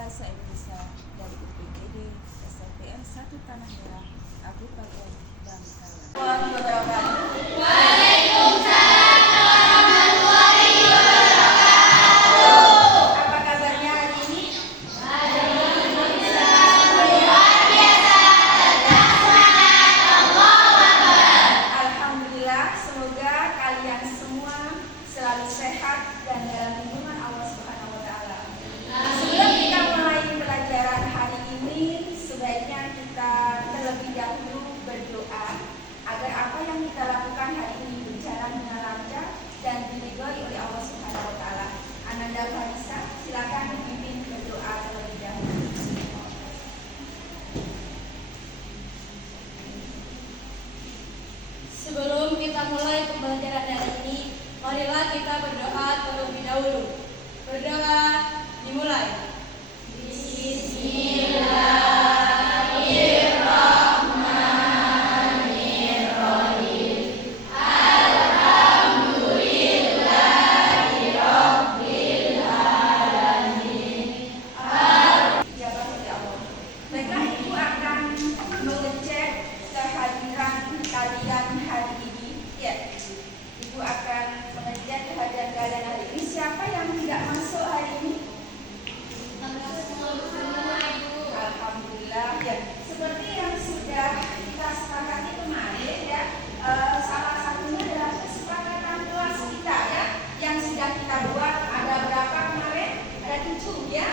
Bahasa Indonesia dari UPTD SNPN 1 Tanah Merah, Kabupaten Bangkalan. Apa kabarnya hari ini? Alhamdulillah, semoga kalian semua selalu sehat dan dalam lindungan Allah Subhanahu wa Ta'ala. Sebelum kita mulai pelajaran hari ini, sebaiknya kita terlebih dahulu berdoa agar apa yang kita lakukan hari ini berjalan dengan lancar dan diridhoi oleh Allah Subhanahu wa Ta'ala. Ananda Farisa, silakan dipimpin berdoa terlebih dahulu. Sebelum kita mulai pembelajaran hari ini, marilah kita berdoa terlebih dahulu. Berdoa dimulai. Ijabah oleh Allah. Baiklah, Ibu akan mengecek kehadiran kalian hari ini. Ya, Ibu akan mengecek kehadiran kalian hari ini. Siapa yang tidak masuk hari ini? Alhamdulillah. Ya, seperti yang sudah kita sepakati kemarin ya, salah satunya adalah kesepakatan kelas kita ya, yang sudah kita buat. Ada berapa kemarin? Ada 7 ya.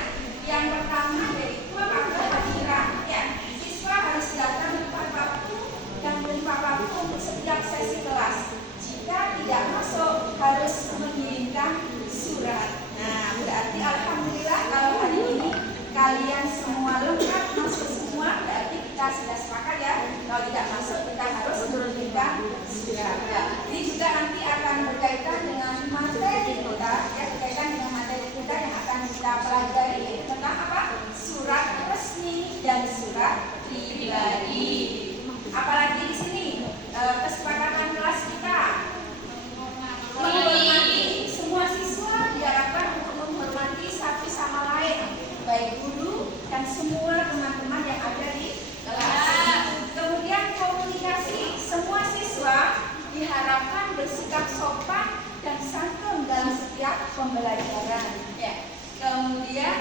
Yang pertama yaitu kehadiran ya. Siswa harus datang tepat waktu dan tepat waktu untuk setiap sesi kelas. Jika tidak masuk harus mengirimkan surat. Nah, berarti alhamdulillah kalau hari ini kalian semua lengkap masuk semua, berarti kita sudah sepakat ya. Kalau tidak masuk kita harus mengirimkan surat. Ya. Ini juga nanti akan berkaitan dengan materi kita, ya, berkaitan dengan materi kita yang akan kita pelajari yaitu tentang apa? Surat resmi dan surat pribadi. Apalagi di sini kesepakatan kelas kita menghormati semua siswa, diharapkan untuk menghormati satu sama lain, baik guru dan semua teman-teman yang ada di kelas. Kemudian komunikasi, semua siswa diharapkan bersikap sopan dan santun dalam setiap pembelajaran. Ya. Kemudian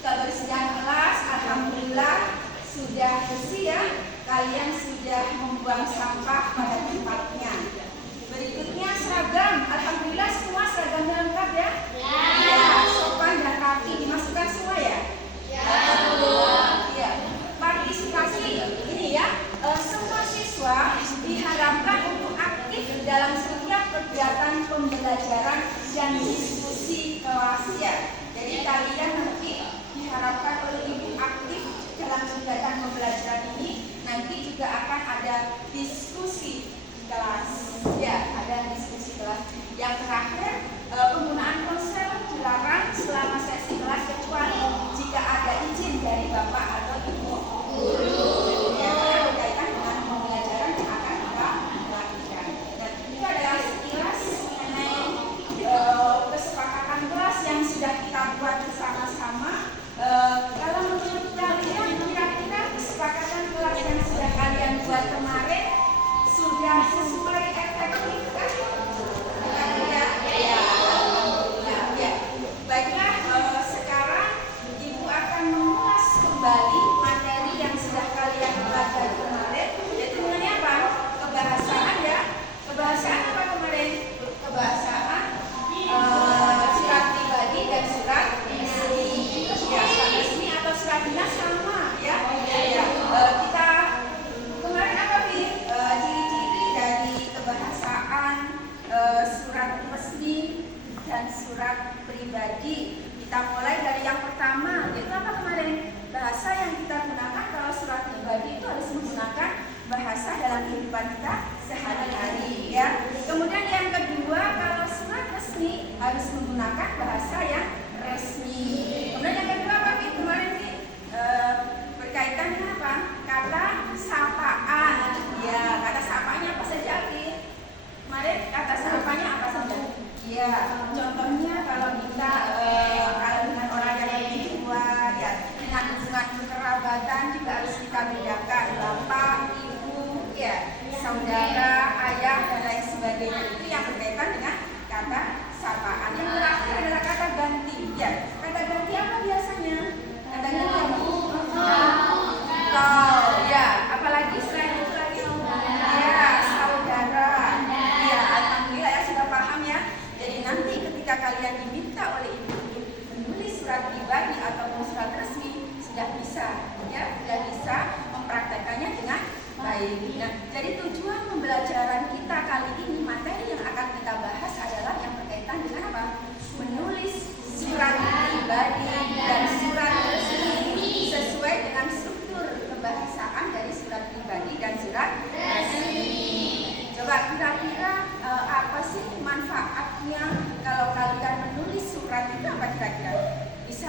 kebersihan kelas, alhamdulillah sudah bersih ya. Kalian sudah membuang sampah pada tempatnya. Berikutnya seragam, alhamdulillah semua seragamnya lengkap ya. Ya, sopan dan rapi dimasukkan semua ya. Ya. Partisipasi ini ya, semua siswa diharapkan untuk aktif dalam setiap kegiatan pembelajaran dan diskusi kelas ya. Jadi kalian nanti diharapkan oleh Ibu aktif dalam kegiatan pembelajaran ini. Nanti juga akan ada diskusi kelas. Ya, ada diskusi kelas. Yang terakhir, penggunaan ponsel dilarang selama sesi kelas kecuali jika ada izin dari Bapak atau Ibu guru. Ya, karena berkaitan dengan pembelajaran yang akan kita lakukan. Dan itu adalah sekilas mengenai kesepakatan kelas yang sudah kita buat bersama-sama. Kalau menurut kalian kira-kira kesepakatan kelas yang sudah kalian buat kemarin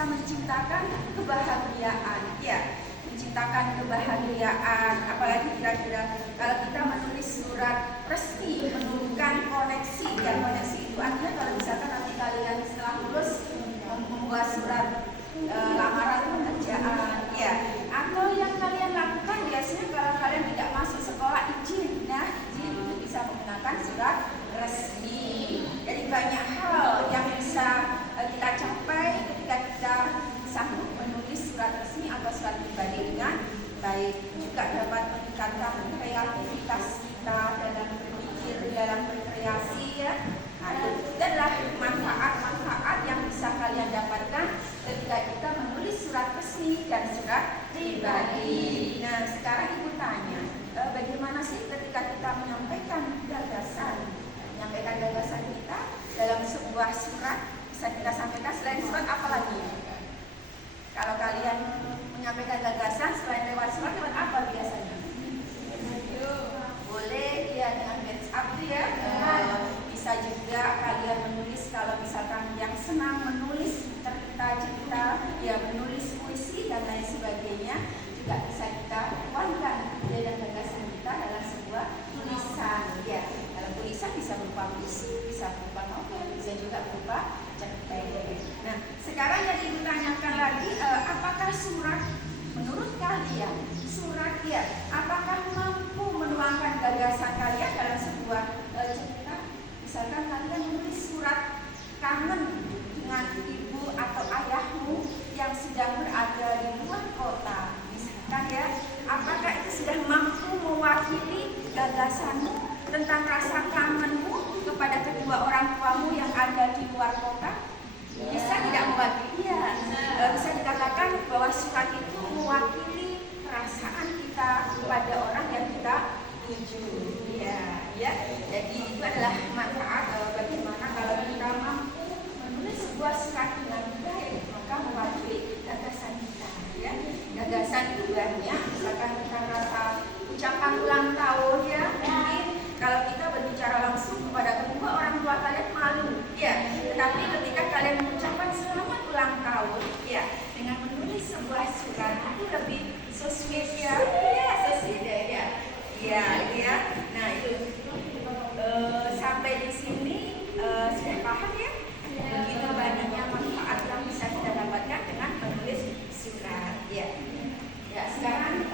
bisa menciptakan kebahagiaan, ya, menciptakan kebahagiaan. Apalagi kira-kira kalau kita menulis surat resmi, menumbuhkan koneksi, ya, koneksi itu artinya kalau misalkan nanti kalian setelah lulus membuat surat lamaran pekerjaan, ya, atau yang kalian lakukan biasanya kalau kalian tidak masuk sekolah izin, nah izin itu bisa menggunakan surat resmi. Jadi banyak hal yang bisa kita capai ketika kita sanggup menulis surat resmi atau surat pribadi dengan baik. Juga dapat meningkatkan kreativitas kita dalam berpikir, dalam berkreasi, ya. Nah, itu adalah manfaat-manfaat yang bisa kalian dapatkan ketika kita menulis surat resmi dan surat pribadi. Nah, sekarang Ibu tanya, bagaimana sih ketika kita menyampaikan gagasan kita dalam sebuah surat, bisa kita sampaikan selain surat apa lagi? Kalau kalian menyampaikan gagasan selain lewat surat, lewat apa biasanya? Boleh ya dengan WhatsApp ya. Bisa juga kalian menulis, kalau misalkan yang senang menulis cerita-cerita, ya menulis puisi dan lain sebagainya, juga bisa kita tuangkan ide dan gagasan kita dalam sebuah tulisan, ya. Dalam tulisan bisa berupa puisi, bisa berupa novel, bisa juga berupa cerita. Nah, sekarang yang Ibu tanyakan lagi, apakah surat, menurut kalian surat, ya, apakah mampu menuangkan gagasan kalian dalam sebuah cerita? Misalkan kalian menulis surat kangen dengan ibu atau ayahmu yang sedang berada di luar kota, misalkan, ya, apakah itu sudah mampu mewakili gagasanmu tentang rasa kangenmu kepada kedua orang tuamu yang ada di luar kota? Bisa tidak mewakili? Ya, bisa dikatakan bahwa surat itu mewakili perasaan kita kepada orang yang kita tuju, ya, ya. Jadi itu adalah manfaat bagaimana kalau kita mampu menulis sebuah surat dengan baik, maka mewakili gagasan kita, ya. Gagasan itu banyak, misalkan kita rasa ucapan ulang tahun, ya, mungkin kalau kita berbicara langsung kepada kedua orang tua kalian malu, ya. Tetapi ketika kalian mengucapkan selamat ulang tahun, ya, dengan menulis sebuah surat itu lebih so sweet, ya, ya, so sweet, ya, ya, ya. Nah itu sampai di sini sudah paham, ya. Begitu banyaknya manfaat yang bisa kita dapatkan dengan menulis surat, ya. Ya, sekarang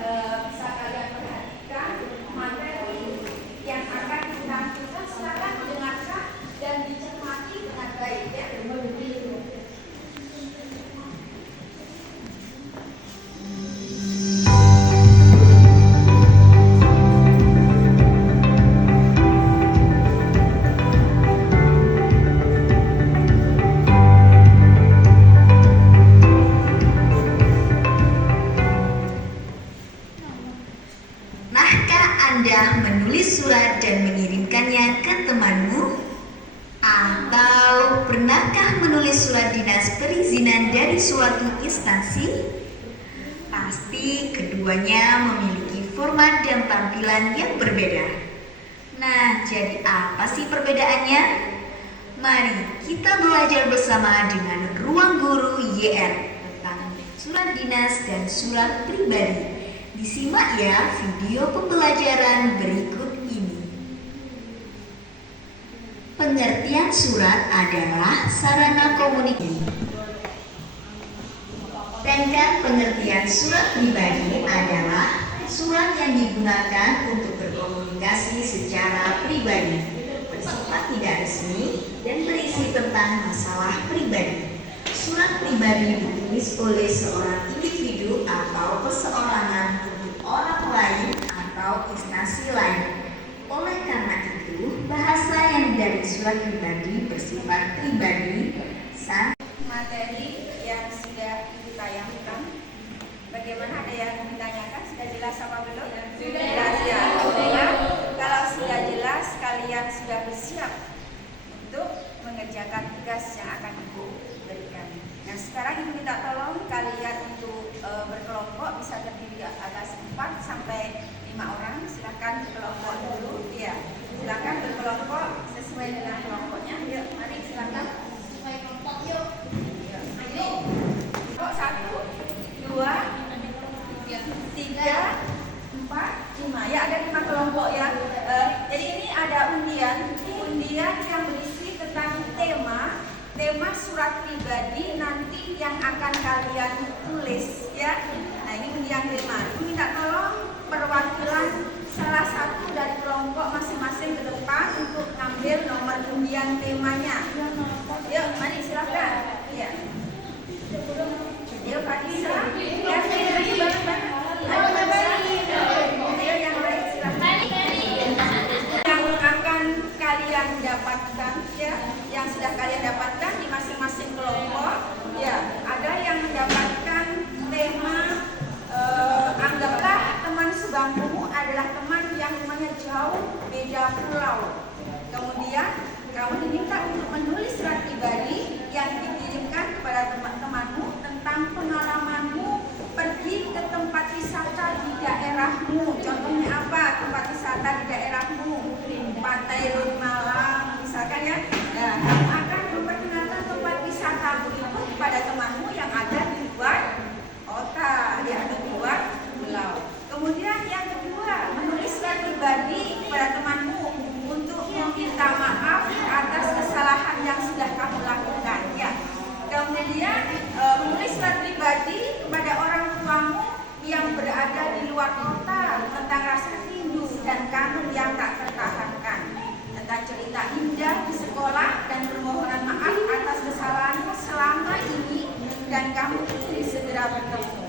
bisa kalian perhatikan materi yang akan kita lakukan. Silakan dengarkan dan dicermati dengan baik, ya. Anda menulis surat dan mengirimkannya ke temanmu? Atau pernahkah menulis surat dinas perizinan dari suatu instansi? Pasti keduanya memiliki format dan tampilan yang berbeda. Nah, jadi apa sih perbedaannya? Mari kita belajar bersama dengan Ruang Guru YR tentang surat dinas dan surat pribadi. Disimak ya video pembelajaran berikut ini. Pengertian surat adalah sarana komunikasi. Sedangkan pengertian surat pribadi adalah surat yang digunakan untuk berkomunikasi secara pribadi, bersifat tidak resmi dan berisi tentang masalah pribadi. Surat pribadi ditulis oleh seorang individu atau perseorangan untuk orang lain atau instansi lain. Oleh karena itu, bahasa yang dari surat pribadi bersifat pribadi. Materi yang sudah Ibu tayangkan, bagaimana, ada yang ditanyakan? Sudah jelas apa belum? Sudah jelas, ya. Kalau sudah jelas, kalian sudah bersiap untuk mengerjakan tugas yang akan Ibu berikan. Nah, sekarang Ibu minta tolong kalian untuk berkelompok, bisa terdiri atas 4 sampai 5 orang. Silakan berkelompok dulu, ya. Silakan berkelompok sesuai dengan kelompoknya. Yuk, mari silakan. Sesuai kelompok, yuk. Yuk. pribadi nanti yang akan kalian tulis ya. Nah ini undian tema. Ibu minta tolong perwakilan salah satu dari kelompok masing-masing ke depan untuk ngambil nomor undian temanya. Yuk, mari silakan. Iya. Yuk, Fadisa. Ya, ini bareng-bareng. Ayo, Ayo yang lain silakan. Yang akan kalian dapatkan ya, yang sudah kalian dapatkan di masing-masing kelompok ya, ada yang mendapatkan tema anggaplah teman sebangkumu adalah teman yang rumahnya jauh beda pulau. Kemudian kamu diminta untuk menulis surat pribadi yang dikirimkan kepada teman-temanmu tentang pengalamanmu pergi ke tempat wisata di daerahmu. Contohnya apa tempat wisata di daerahmu? Pantai Rut Malang misalkan ya. Nah, kamu akan memperkenalkan tempat wisata itu kepada temanmu yang ada di luar kota ya, atau di luar pulau. Kemudian yang kedua, menulis surat pribadi kepada temanmu untuk meminta maaf atas kesalahan yang sudah kamu lakukan ya. Kemudian menulis surat pribadi kepada orang tuamu yang berada di luar kota tentang rasa rindu dan kangen yang tak tertahankan, tentang cerita indah di sekolah dan permohonan maaf atas kesalahanmu selama ini dan kamu ingin segera bertemu.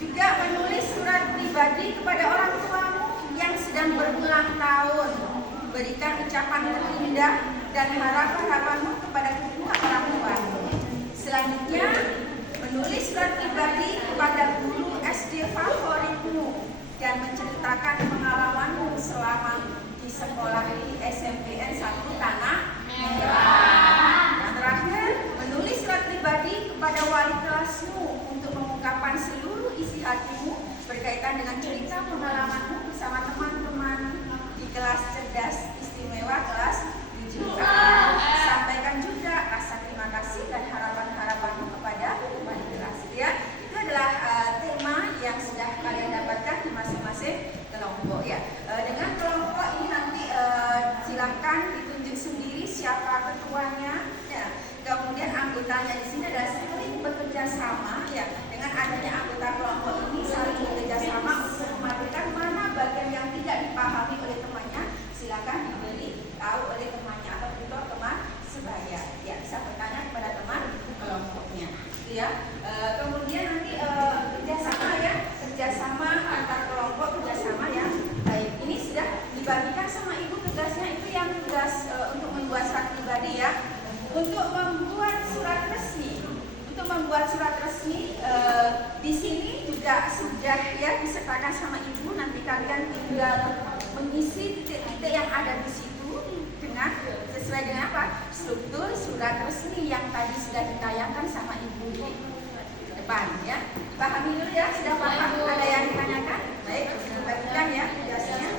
Juga menulis surat pribadi kepada orang tuamu yang sedang berulang tahun, berikan ucapan terindah dan harapan-harapanmu kepada kedua orang tuamu. Selanjutnya, menulis surat pribadi kepada guru SD favoritmu dan menceritakan pengalamanmu selama di sekolah di SMPN 1 Tanah Merah. Yang terakhir, menulis surat pribadi kepada wali kelasmu untuk mengungkapkan seluruh isi hatimu berkaitan dengan cerita pengalamanmu bersama teman-teman di kelas cerdas istimewa kelas 7A. Sampaikan juga rasa terima kasih dan harapan-harapanmu kepada wali kelas ya. Itu adalah tema yang sudah kalian dapatkan di masing-masing kelompok ya. Dengan kelompok ini nanti silakan ditunjuk sendiri siapa ketuanya ya. Kemudian anggotanya di sini adalah saling bekerja sama ya. Dengan adanya anggota kelompok ini saling bekerja sama untuk memastikan mana bagian yang tidak dipahami oleh temannya, silakan diberi tahu oleh temannya atau beritahu teman sebaya ya, bisa bertanya kepada teman kelompoknya ya. Kemudian nanti kerjasama ya, kerjasama antar kelompok, kerjasama ya. Baik, ini sudah dibagikan sama ibu tugasnya, itu yang tugas untuk membuat surat pribadi ya. Untuk membuat surat resmi, di sini juga sudah ya disertakan sama ibu. Nanti kalian tinggal mengisi titik-titik yang ada di situ dengan sesuai dengan apa? Struktur surat resmi yang tadi sudah ditayangkan sama ibu di depan ya. Pahami dulu ya, sudah paham? Ada yang ditanyakan? Baik, bagikan ya tugasnya.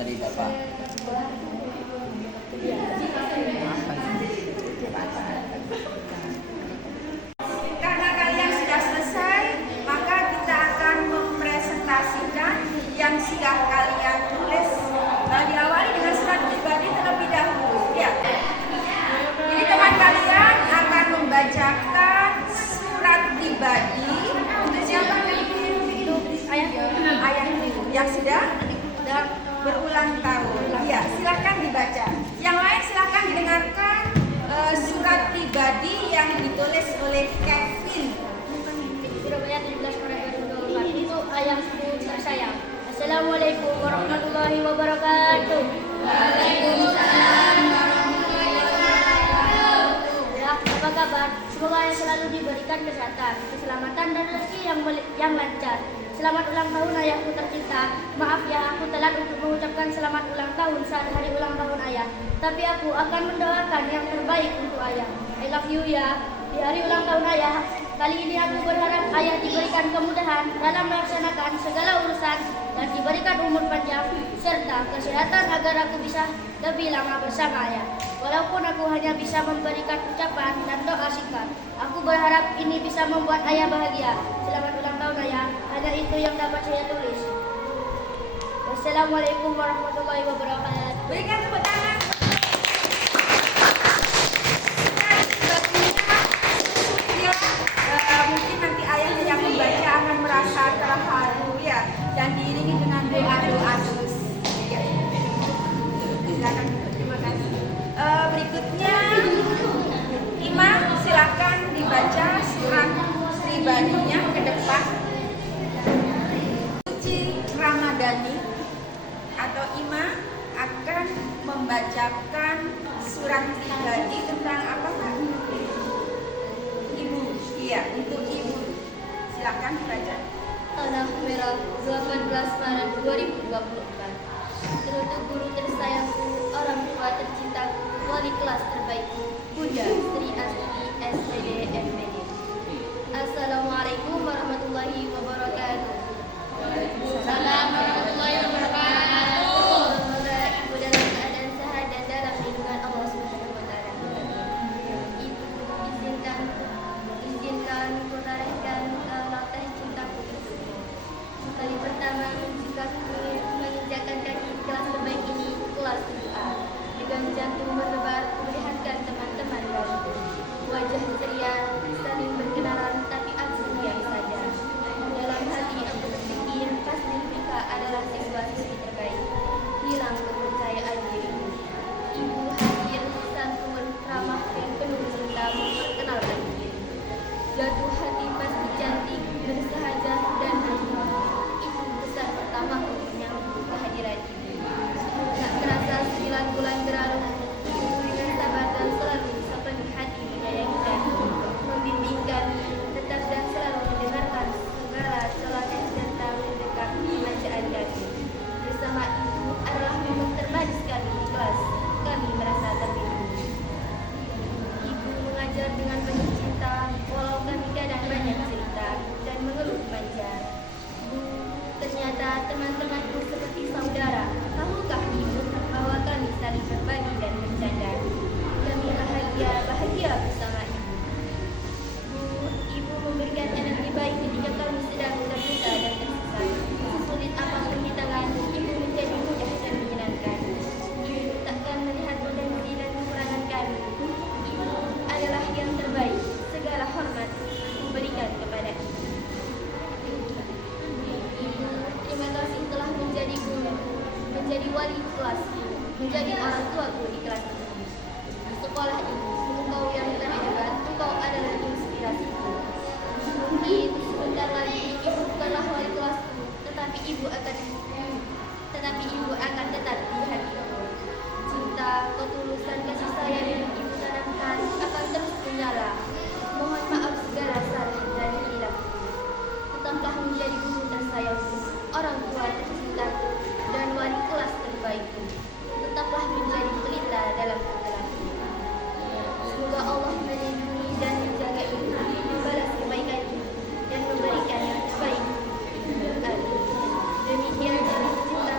dari Bapak? Karena kalian sudah selesai, maka kita akan mempresentasikan yang sudah kalian tulis. Diawali dengan surat pribadi terlebih dahulu. Ya. Jadi teman kalian akan membacakan surat pribadi untuk siapa? Ayahku yang sudah berulang tahun. Ya, silakan dibaca. Yang lain silakan didengarkan surat pribadi yang ditulis oleh Kevin. Surabaya 17 Maret 2024. Itu ayahku tersayang. Assalamualaikum warahmatullahi wabarakatuh. Waalaikumsalam warahmatullahi wabarakatuh. Ya, apa kabar? Semoga ayah selalu diberikan kesehatan, keselamatan dan rezeki yang lancar. Selamat ulang tahun ayahku tercinta. Maaf ya, aku telat untuk mengucapkan selamat ulang tahun saat hari ulang tahun ayah. Tapi aku akan mendoakan yang terbaik untuk ayah. I love you ya. Di hari ulang tahun ayah, kali ini aku berharap ayah diberikan kemudahan dalam melaksanakan segala urusan dan diberikan umur panjang serta kesehatan agar aku bisa lebih lama bersama ayah. Walaupun aku hanya bisa memberikan ucapan dan doa singkat, aku berharap ini bisa membuat ayah bahagia. Selamat ulang tahun ayah. Hanya itu yang dapat saya tulis. Wassalamualaikum warahmatullahi wabarakatuh. Berikan tepuk tangan. Mungkin nanti ayahnya yang membaca akan merasa terharu ya, dan diiringi dengan doa-doa terus. Ya. Silakan, terima kasih. Berikutnya, Ima, silakan dibaca surat pribadinya ke depan. Suci Ramadhani atau Ima akan membacakan surat pribadi tentang apa, Kak? Ibu. Iya, untuk ibu. Silakan dibaca. Tanah Merah 18 Maret 2024. Teruntuk guru tersayangku, orang tua tercintaku, wali kelas terbaikku, Bunda Sri Astuti SPD MPD. Assalamualaikum warahmatullahi wabarakatuh. Waalaikumsalam warahmatullahi wabarakatuh. Semoga ibu dalam keadaan sehat dan dalam lindungan Allah Subhanahu wa taala. Ibu izinkan menorehkan noteh cintaku untukmu. Kali pertama jika menginjakkan kaki di kelas terbaik ini, kelas A. Dengan jantung berdebar, melihatkan teman-teman baru. Wajah ceria, saling berkenalan, tapi aku diam saja. Dalam hati aku berpikir, pasti kita adalah situasi terbaik. Hilang kepercayaan diriku. Ibu hadir, santun, ramah, dan penuh cinta memperkenalkan diri. Jatuh hati pasti cantik, bersahaja, dan harum. Itu besar pertama untuk menyambut kehadiran ibu. Tak terasa 9 bulan berlalu, ibu dengan sabar dan selalu sepenuh hati menyayangi kami, membimbing kami, tetap dan selalu mendengarkan segala celotehan tentang mendekam bacaan kami. Bersama ibu adalah momen termanis kami di kelas. Kami merasa terlindungi. Ibu mengajar dengan penuh cinta, walau kami kadang banyak cerita dan mengeluh panjang. Bu, ternyata teman-temanku seperti saudara. Tahukah ibu bahwa kami saling berbagi dan bercanda? Kami bahagia bersama ibu. Bu, ibu memberikan energi baik ketika kami sedang terluka dan tersesat. Sesulit apapun rintangan, ibu menjadi mudah dan menyenangkan. Ibu takkan melihat potensi dan kekurangan kami. Ibu adalah yang terbaik. Segala hormat memberikan kepada ibu. Ibu, terima kasih telah menjadi guru, menjadi wali kelasku, menjadi orang tuaku di kelas ini. Di sekolah ini, engkau yang terhebat, engkau adalah inspirasiku. Mungkin sebentar lagi ibu bukanlah wali kelasku, tetapi ibu akan tetap di hatiku. Cinta, ketulusan, kasih sayang yang ibu tanamkan akan terus menyala. Mohon maaf segala salah dan hilafku. Tetaplah menjadi guru tersayangku, orang tua tercintaku, dan wali kelas terbaikku. Tetaplah menjadi pelita dalam kegelapan. Semoga Allah melindungi dan menjaga ibu, membalas kebaikan ibu, dan memberikan yang terbaik. Amin. Demikian cerita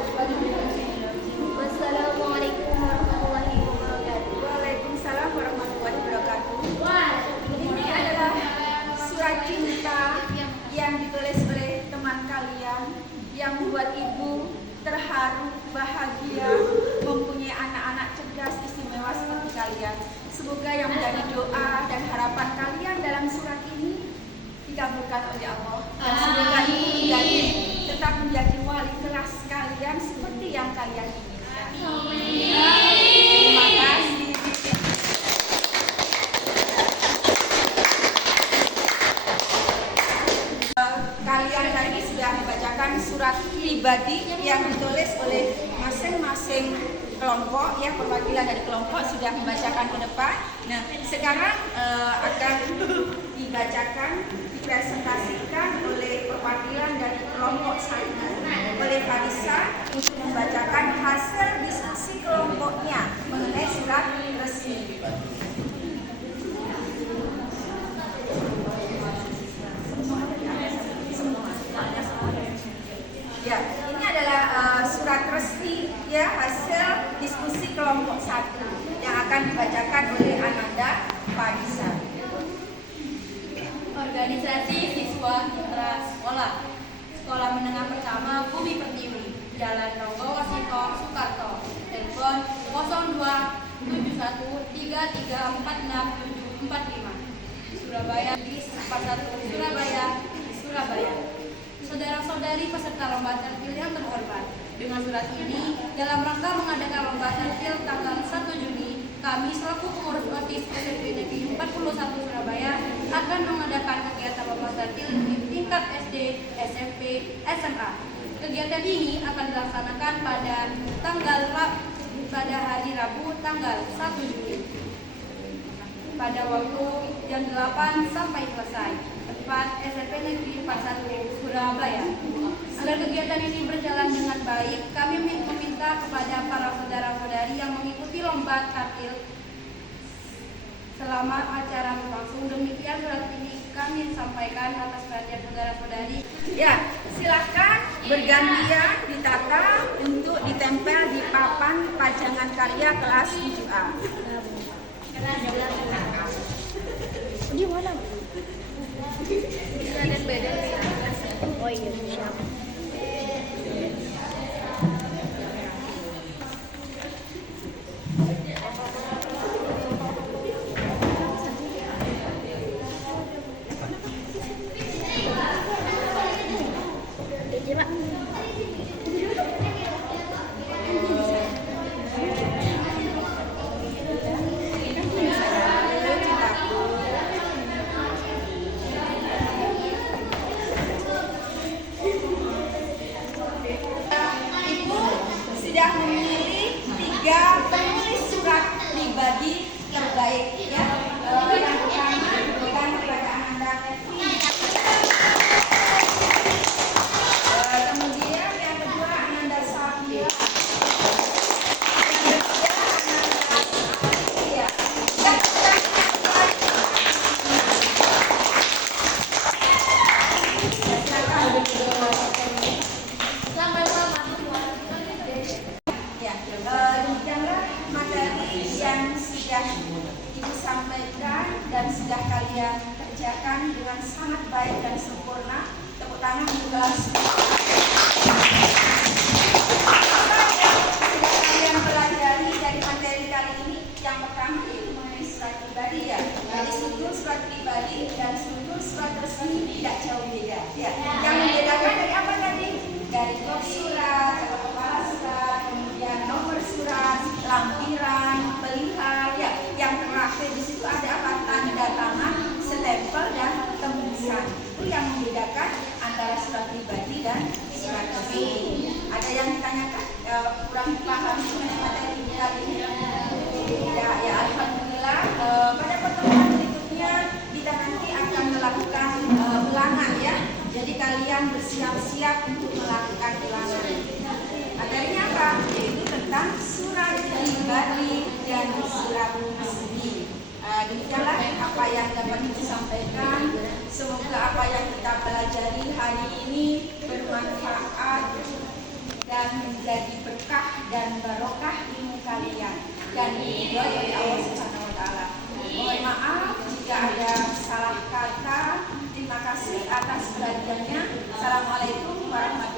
kalian inginkan. Terima kasih. Kalian tadi sudah membacakan surat pribadi yang ditulis oleh masing-masing kelompok, ya, perwakilan dari kelompok sudah membacakan ke depan. Nah, sekarang akan dibacakan, dipresentasikan oleh perwakilan dari kelompok saya, oleh Farisa, untuk membacakan hasil diskusi kelompoknya mengenai surat resmi. Ya, ini adalah surat resmi, ya, hasil diskusi kelompok 1 yang akan dibacakan oleh Ananda Farisa. Organisasi Siswa Mitra Sekolah Sekolah Menengah Pertama Bumi Pertiwi, Jalan Ronggo Wasito Soekarto, telepon 027133464745, Surabaya, di 41 Surabaya, Surabaya. Saudara-saudari peserta lomba terpil yang terhormat, dengan surat ini dalam rangka mengadakan lomba terpil tanggal 1 Juni, kami selaku pengurus OSIS SMP Negeri 41 Surabaya akan mengadakan kegiatan lomba terpil di tingkat SD, SMP, SMA. Kegiatan ini akan dilaksanakan pada hari Rabu tanggal 1 Juni pada waktu jam 8 sampai selesai. Tempat SMP Negeri 41 Surabaya. Agar kegiatan ini berjalan dengan baik, kami meminta kepada para saudara-saudari yang mengikuti lomba tampil selama acara berlangsung. Demikian surat ini kami sampaikan atas perhatian saudara-saudari. Ya, silakan bergantian ditata untuk ditempel di papan pajangan karya kelas 7A. Di mana? Dan beda. Oh iya, siap. Sudah memilih 3 penulis surat pribadi terbaik, ya. Yang pertama bukan kepada Ananda Kevin. Kemudian yang kedua Ananda Safia. Yang ketiga Ananda Safia. Demikianlah materi yang sudah Ibu sampaikan dan sudah kalian kerjakan dengan sangat baik dan sempurna. Tepuk tangan juga semua. Sudah kalian pelajari dari materi kali ini. Yang pertama yaitu mengenai surat pribadi, ya. Jadi struktur surat pribadi dan struktur surat resmi tidak jauh beda, ya. Yang membedakan dari apa tadi? Dari kop surat, atau kepala surat, kemudian nomor surat, lampiran, pelihar, ya. Yang terakhir di situ ada apa? Tanda tangan, stempel, dan tembusan. Itu yang membedakan antara surat pribadi dan surat resmi. Ada yang ditanyakan? Kurang paham mengenai materi kali ini? Ya, alhamdulillah. Pada pertemuan berikutnya kita nanti akan melakukan ulangan, ya. Jadi kalian bersiap-siap untuk melakukan ulangan. Materinya apa? Yaitu tentang surat pribadi dan surat resmi. Demikianlah apa yang dapat Ibu sampaikan. Semoga apa yang kita pelajari hari ini bermanfaat dan menjadi berkah dan barokah ilmu kalian dan diridhoi oleh Allah Subhanahu wa taala. Mohon maaf jika ada salah kata. Terima kasih atas perhatiannya. Assalamualaikum warahmatullahi wabarakatuh.